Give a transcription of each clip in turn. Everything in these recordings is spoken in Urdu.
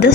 10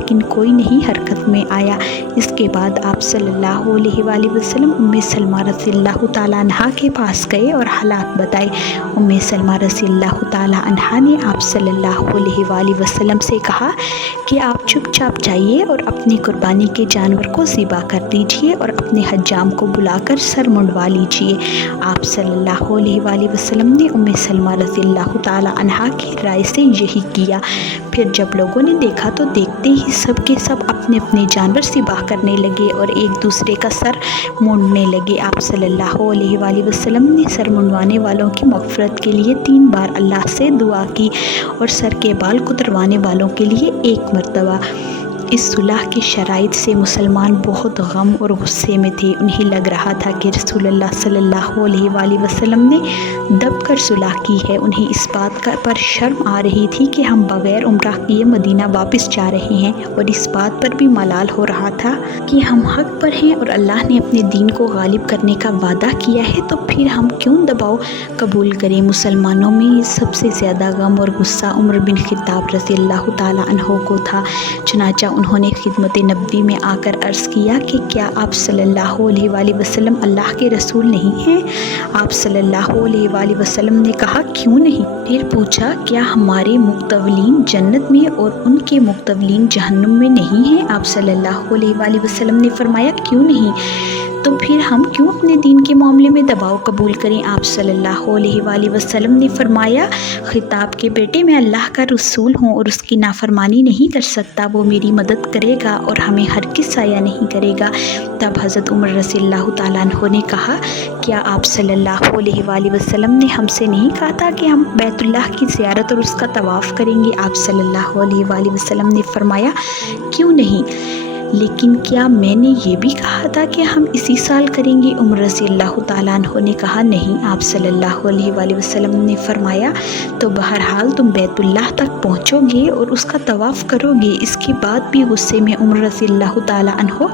لیکن کوئی نہیں حرکت میں آیا۔ اس کے بعد آپ صلی اللہ علیہ وآلہ وسلم ام سلمہ رضی اللہ تعالیٰ عنہ کے پاس گئے اور حالات بتائے۔ ام سلمہ رضی اللہ تعالیٰ عنہ نے آپ صلی اللہ علیہ وآلہ وسلم سے کہا کہ آپ چپ چاپ جائیے اور اپنی قربانی کے جانور کو ذبح کر دیجیے اور اپنے حجام کو بلا کر سر منڈوا لیجیے۔ آپ صلی اللہ علیہ وآلہ وسلم نے ام سلمہ رضی اللہ تعالیٰ عنہ کی رائے سے یہی کیا۔ پھر جب لوگوں نے دیکھا تو دیکھتے ہی سب کے سب اپنے اپنے جانور ذبح کرنے لگے اور ایک دوسرے کا سر مونڈنے لگے۔ آپ صلی اللہ علیہ وآلہ وسلم نے سر منڈوانے والوں کی مغفرت کے لیے 3 بار اللہ سے دعا کی اور سر کے بال کتروانے والوں کے لیے 1 مرتبہ۔ اس صلح کی شرائط سے مسلمان بہت غم اور غصے میں تھے۔ انہیں لگ رہا تھا کہ رسول اللہ صلی اللہ علیہ وآلہ وسلم نے دب کر صلح کی ہے۔ انہیں اس بات پر شرم آ رہی تھی کہ ہم بغیر عمرہ کیے مدینہ واپس جا رہے ہیں، اور اس بات پر بھی ملال ہو رہا تھا کہ ہم حق پر ہیں اور اللہ نے اپنے دین کو غالب کرنے کا وعدہ کیا ہے، تو پھر ہم کیوں دباؤ قبول کریں۔ مسلمانوں میں سب سے زیادہ غم اور غصہ عمر بن خطاب رضی اللہ تعالیٰ عنہ کو تھا۔ چنانچہ انہوں نے خدمت نبوی میں آ کر عرض کیا کہ کیا آپ صلی اللہ علیہ وآلہ وسلم اللہ کے رسول نہیں ہیں؟ آپ صلی اللہ علیہ وآلہ وسلم نے کہا کیوں نہیں؟ پھر پوچھا کیا ہمارے مقتولین جنت میں اور ان کے مقتولین جہنم میں نہیں ہیں؟ آپ صلی اللہ علیہ وآلہ وسلم نے فرمایا کیوں نہیں؟ تو پھر ہم کیوں اپنے دین کے معاملے میں دباؤ قبول کریں؟ آپ صلی اللہ علیہ وآلہ وسلم نے فرمایا خطاب کے بیٹے میں اللہ کا رسول ہوں اور اس کی نافرمانی نہیں کر سکتا، وہ میری مدد کرے گا اور ہمیں ہرگز ضائع نہیں کرے گا۔ تب حضرت عمر رضی اللہ تعالیٰ عنہ نے کہا کیا آپ صلی اللہ علیہ وآلہ وسلم نے ہم سے نہیں کہا تھا کہ ہم بیت اللہ کی زیارت اور اس کا طواف کریں گے؟ آپ صلی اللہ علیہ وآلہ وسلم نے فرمایا کیوں نہیں، لیکن کیا میں نے یہ بھی کہا تھا کہ ہم اسی سال کریں گے؟ عمر رضی اللہ تعالیٰ عنہ نے کہا نہیں۔ آپ صلی اللہ علیہ وآلہ وسلم نے فرمایا تو بہرحال تم بیت اللہ تک پہنچو گے اور اس کا طواف کرو گے۔ اس کے بعد بھی غصے میں عمر رضی اللہ تعالیٰ عنہ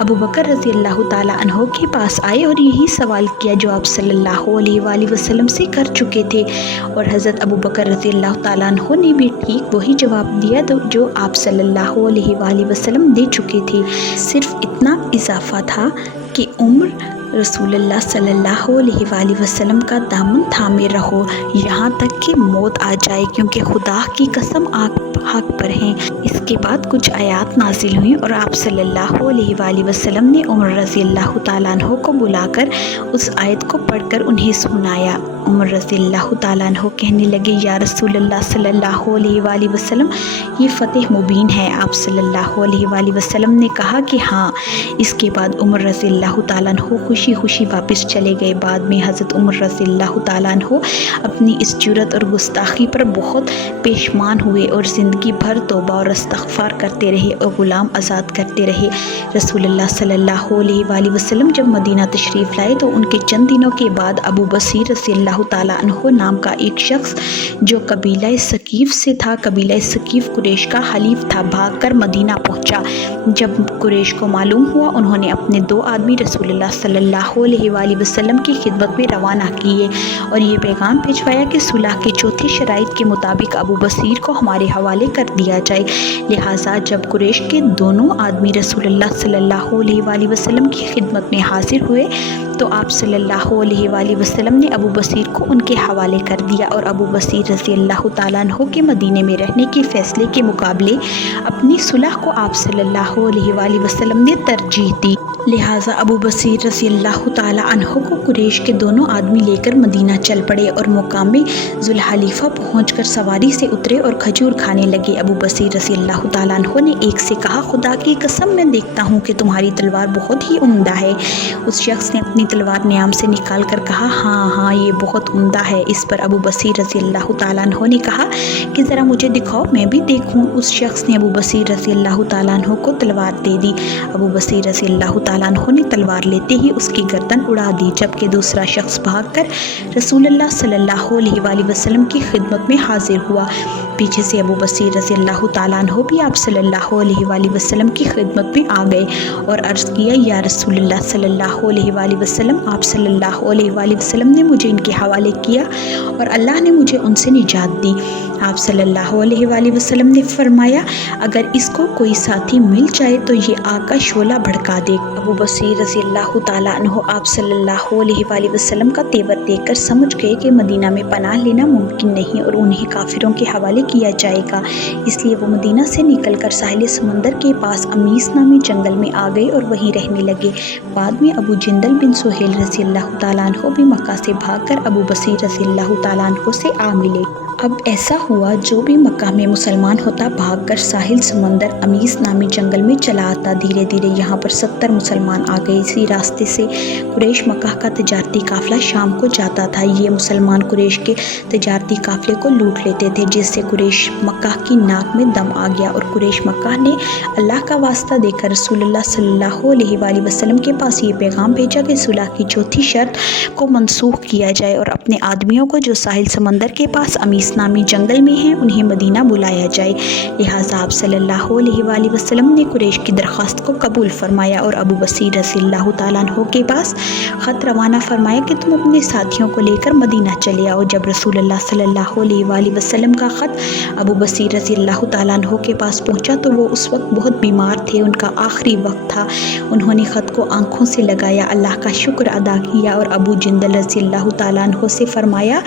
ابو بکر رضی اللہ تعالیٰ عنہ کے پاس آئے اور یہی سوال کیا جو آپ صلی اللہ علیہ وآلہ وسلم سے کر چکے تھے، اور حضرت ابو بکر رضی اللہ تعالیٰ عنہ نے بھی ٹھیک وہی جواب دیا جو آپ صلی اللہ علیہ وآلہ وسلم دے چکے تھے۔ صرف اتنا اضافہ تھا کہ عمر رسول اللہ صلی اللہ علیہ وآلہ وسلم کا دامن تھامے رہو یہاں تک کہ موت آ جائے، کیونکہ خدا کی قسم آپ حق پر ہیں۔ اس کے بعد کچھ آیات نازل ہوئیں اور آپ صلی اللہ علیہ وآلہ وسلم نے عمر رضی اللہ تعالیٰ عنہ کو بلا کر اس آیت کو پڑھ کر انہیں سنایا۔ عمر رضی اللہ تعالیٰ عنہ کہنے لگے یا رسول اللہ صلی اللہ علیہ وآلہ وسلم یہ فتح مبین ہے۔ آپ صلی اللہ علیہ وآلہ وسلم نے کہا کہ ہاں۔ اس کے بعد عمر رضی اللہ تعالیٰ عنہ خوشی خوشی واپس چلے گئے۔ بعد میں حضرت عمر رضی اللہ تعالیٰ عنہ اپنی اس جرات اور گستاخی پر بہت پشیمان ہوئے اور زندگی بھر توبہ اور استغفار کرتے رہے اور غلام آزاد کرتے رہے۔ رسول اللہ صلی اللہ علیہ وآلہ وسلم جب مدینہ تشریف لائے تو ان کے چند دنوں کے بعد ابو بصیر رضی اللہ تعالیٰ عنہ نام کا ایک شخص جو قبیلہ ثقیف سے تھا، قبیلہ ثقیف قریش کا حلیف تھا، بھاگ کر مدینہ پہنچا۔ جب قریش کو معلوم ہوا انہوں نے اپنے 2 آدمی رسول اللہ صلی اللہ علیہ وآلہ وسلم کی خدمت میں روانہ کیے اور یہ پیغام بھیجوایا کہ صلح کے چوتھی شرائط کے مطابق ابو بصیر کو ہمارے حوالے کر دیا جائے۔ لہٰذا جب قریش کے دونوں آدمی رسول اللہ صلی اللہ علیہ وآلہ وسلم کی خدمت میں حاضر ہوئے تو آپ صلی اللہ علیہ وآلہ وسلم نے ابو بصیر کو ان کے حوالے کر دیا، اور ابو بصیر رضی اللہ تعالیٰ عنہ کے مدینے میں رہنے کے فیصلے کے مقابلے اپنی صلح کو آپ صلی اللہ علیہ وآلہ وسلم نے ترجیح دی۔ لہٰذا ابو بصیر رضی اللہ تعالیٰ عنہ کو قریش کے دونوں آدمی لے کر مدینہ چل پڑے اور مقام ذوالحلیفہ پہنچ کر سواری سے اترے اور کھجور کھانے لگے۔ ابو بصیر رضی اللہ تعالیٰ عنہ نے ایک سے کہا خدا کی قسم میں دیکھتا ہوں کہ تمہاری تلوار بہت ہی عمدہ ہے۔ اس شخص نے اپنی تلوار نیام سے نکال کر کہا ہاں یہ بہت عمدہ ہے۔ اس پر ابو بصیر رضی اللہ تعالیٰ عنہ نے کہا کہ ذرا مجھے دکھاؤ میں بھی دیکھوں۔ اس شخص نے ابو بصیر رضی اللہ تعالیٰ عنہ کو تلوار دے دی۔ ابو بصیر رضی اللہ تعالیٰ عنہ نے تلوار لیتے ہی اس کی گردن اڑا دی، جبکہ دوسرا شخص بھاگ کر رسول اللہ صلی اللہ علیہ وآلہ وسلم کی خدمت میں حاضر ہوا۔ پیچھے سے ابو بصیر رضی اللہ تعالیٰ عنہ بھی آپ صلی اللہ علیہ وآلہ وسلم کی خدمت میں آ گئے اور عرض کیا، یا رسول اللہ صلی اللہ علیہ وآلہ وسلم، آپ صلی اللہ علیہ وآلہ وسلم نے مجھے ان کے حوالے کیا اور اللہ نے مجھے ان سے نجات دی۔ آپ صلی اللہ علیہ وآلہ وسلم نے فرمایا، اگر اس کو کوئی ساتھی مل جائے تو یہ آگ کا شعلہ بھڑکا دے۔ ابو بصیر رضی اللہ تعالیٰ عنہ آپ صلی اللہ علیہ وآلہ وسلم کا تیور دیکھ کر سمجھ گئے کہ مدینہ میں پناہ لینا ممکن نہیں اور انہیں کافروں کے حوالے کیا جائے گا، اس لیے وہ مدینہ سے نکل کر ساحل سمندر کے پاس امیس نامی جنگل میں آ گئے اور وہیں رہنے لگے۔ بعد میں ابو جندل بن سہیل رضی اللہ تعالیٰ عنہ بھی مکہ سے بھاگ کر ابو بصیر رضی اللہ تعالیٰ عنہ سے آ ملے۔ اب ایسا ہوا، جو بھی مکہ میں مسلمان ہوتا بھاگ کر ساحل سمندر امیس نامی جنگل میں چلا آتا۔ دھیرے دھیرے یہاں پر 70 مسلمان آ گئے۔ اسی راستے سے قریش مکہ کا تجارتی قافلہ شام کو جاتا تھا۔ یہ مسلمان قریش کے تجارتی قافلے کو لوٹ لیتے تھے، جس سے قریش مکہ کی ناک میں دم آ گیا اور قریش مکہ نے اللہ کا واسطہ دے کر رسول اللہ صلی اللہ علیہ وآلہ وسلم کے پاس یہ پیغام بھیجا کہ صلح کی چوتھی شرط کو منسوخ کیا جائے اور اپنے آدمیوں کو جو ساحل سمندر کے پاس امیس نامی جنگل میں ہیں انہیں مدینہ بلایا جائے۔ لہٰذا آپ صلی اللہ علیہ وآلہ وسلم نے قریش کی درخواست کو قبول فرمایا اور ابو بصیر رضی اللہ تعالیٰ عنہ کے پاس خط روانہ فرمایا کہ تم اپنے ساتھیوں کو لے کر مدینہ چلے آؤ۔ جب رسول اللہ صلی اللہ علیہ وآلہ وسلم کا خط ابو بصیر رضی اللہ تعالیٰ عنہ کے پاس پہنچا تو وہ اس وقت بہت بیمار تھے، ان کا آخری وقت تھا۔ انہوں نے خط کو آنکھوں سے لگایا، اللہ کا شکر ادا کیا اور ابو جندل رضی اللہ تعالیٰ عنہ سے فرمایا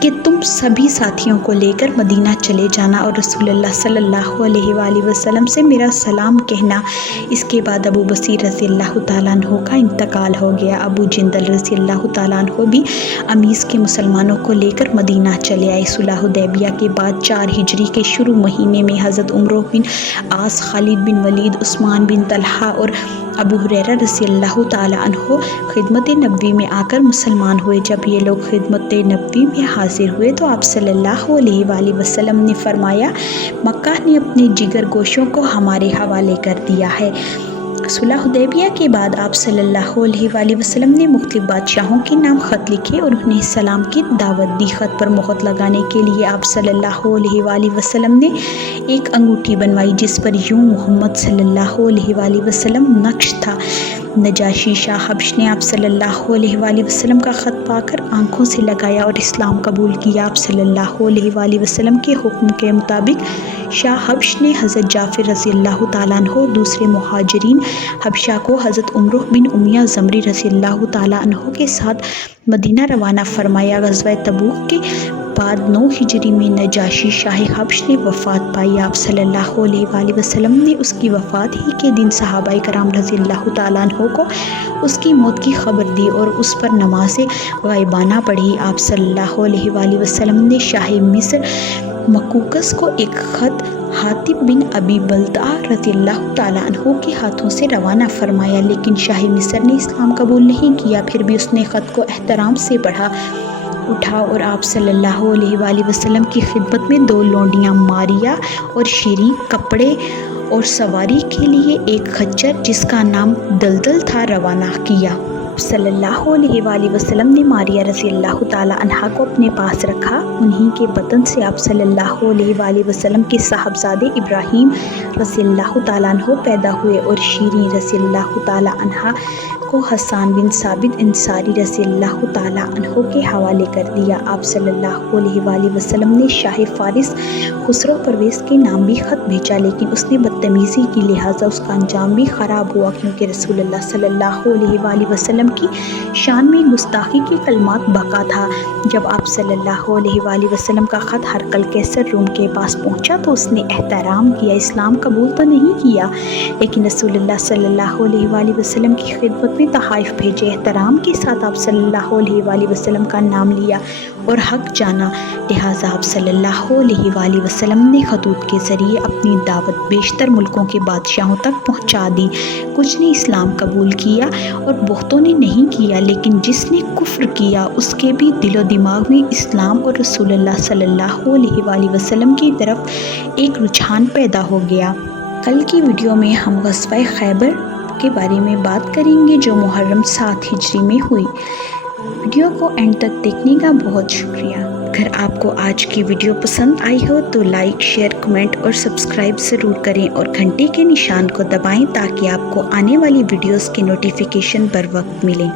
کہ تم سبھی ساتھیوں کو لے کر مدینہ چلے جانا اور رسول اللہ صلی اللہ علیہ وآلہ وسلم سے میرا سلام کہنا۔ اس کے بعد ابو بصیر رضی اللہ تعالیٰ عنہ کا انتقال ہو گیا۔ ابو جندل رضی اللہ تعالیٰ عنہ بھی امیس کے مسلمانوں کو لے کر مدینہ چلے آئے۔ صلح حدیبیہ کے بعد 4 ہجری کے شروع مہینے میں حضرت عمرو بن عاص، خالد بن ولید، عثمان بن طلحہ اور ابو ہریرہ رضی اللہ تعالیٰ عنہ خدمت نبوی میں آ کر مسلمان ہوئے۔ جب یہ لوگ خدمت نبوی میں حاضر ہوئے تو آپ صلی اللہ علیہ وآلہ وسلم نے فرمایا، مکہ نے اپنے جگر گوشوں کو ہمارے حوالے کر دیا ہے۔ صلح حدیبیہ کے بعد آپ صلی اللہ علیہ وآلہ وسلم نے مختلف بادشاہوں کے نام خط لکھے اور انہیں اسلام کی دعوت دی۔ خط پر مہر لگانے کے لیے آپ صلی اللہ علیہ وآلہ وسلم نے ایک انگوٹھی بنوائی جس پر یوں محمد صلی اللہ علیہ وآلہ وسلم نقش تھا۔ نجاشی شاہ حبش نے آپ صلی اللہ علیہ وآلہ وسلم کا خط پا کر آنکھوں سے لگایا اور اسلام قبول کیا۔ آپ صلی اللہ علیہ وآلہ وسلم کے حکم کے مطابق شاہ حبش نے حضرت جعفر رضی اللہ تعالیٰ عنہ، دوسرے مہاجرین حبشہ کو حضرت عمرو بن امیہ زمری رضی اللہ تعالیٰ عنہ کے ساتھ مدینہ روانہ فرمایا۔ غزوہ تبوک کے بعد 9 ہجری میں نجاشی شاہ حبش نے وفات پائی۔ آپ صلی اللہ علیہ وآلہ وسلم نے اس کی وفات ہی کے دن صحابہ کرام رضی اللہ تعالیٰ عنہ کو اس کی موت کی خبر دی اور اس پر نماز غائبانہ پڑھی۔ آپ صلی اللہ علیہ وآلہ وسلم نے شاہ مصر مقوقس کو ایک خط حاطب بن ابی بلتعہ رضی اللہ تعالیٰ عنہ کے ہاتھوں سے روانہ فرمایا، لیکن شاہ مصر نے اسلام قبول نہیں کیا۔ پھر بھی اس نے خط کو احترام سے پڑھا اٹھا اور آپ صلی اللہ علیہ وآلہ وسلم کی خدمت میں 2 لونڈیاں ماریہ اور شیریں، کپڑے اور سواری کے لیے ایک خچر جس کا نام دلدل تھا روانہ کیا۔ صلی اللہ علیہ وآلہ وسلم نے ماریہ رضی اللہ تعالیٰ عنہا کو اپنے پاس رکھا۔ انہی کے بطن سے آپ صلی اللہ علیہ وآلہ وسلم کے صاحبزادے ابراہیم رضی اللہ تعالیٰ عنہ پیدا ہوئے اور شیریں رضی اللہ تعالیٰ عنہا کو حسان بن ثابت انصاری رضی اللہ تعالیٰ عنہ کے حوالے کر دیا۔ آپ صلی اللہ علیہ وآلہ وسلم نے شاہ فارس خسرو پرویز کے نام بھی خط بھیجا، لیکن اس نے بدتمیزی کی، لہٰذا اس کا انجام بھی خراب ہوا، کیونکہ رسول اللہ صلی اللہ علیہ وآلہ وسلم کی شان میں گستاخی کے کلمات بقا تھا۔ جب آپ صلی اللہ علیہ وآلہ وسلم کا خط ہرقل قیصر روم کے پاس پہنچا تو اس نے احترام کیا، اسلام قبول تو نہیں کیا، لیکن رسول اللہ صلی اللہ علیہ وآلہ وسلم کی خدمت میں تحائف بھیجے۔ احترام کے ساتھ آپ صلی اللہ علیہ وآلہ وسلم کا نام لیا اور حق جانا، لہٰذا آپ صلی اللہ علیہ وآلہ وسلم نے خطوط کے ذریعے اپنی دعوت بیشتر ملکوں کے بادشاہوں تک پہنچا دی۔ کچھ نے اسلام قبول کیا اور بہتوں نے نہیں کیا، لیکن جس نے کفر کیا اس کے بھی دل و دماغ میں اسلام اور رسول اللہ صلی اللہ علیہ وآلہ وسلم کی طرف ایک رجحان پیدا ہو گیا۔ کل کی ویڈیو میں ہم غزوہ خیبر کے بارے میں بات کریں گے جو محرم 7 ہجری میں ہوئی۔ ویڈیو کو اینڈ تک دیکھنے کا بہت شکریہ۔ اگر آپ کو آج کی ویڈیو پسند آئی ہو تو لائک، شیئر، کمنٹ اور سبسکرائب ضرور کریں اور گھنٹی کے نشان کو دبائیں تاکہ آپ کو آنے والی ویڈیوز کی نوٹیفیکیشن بر وقت ملیں۔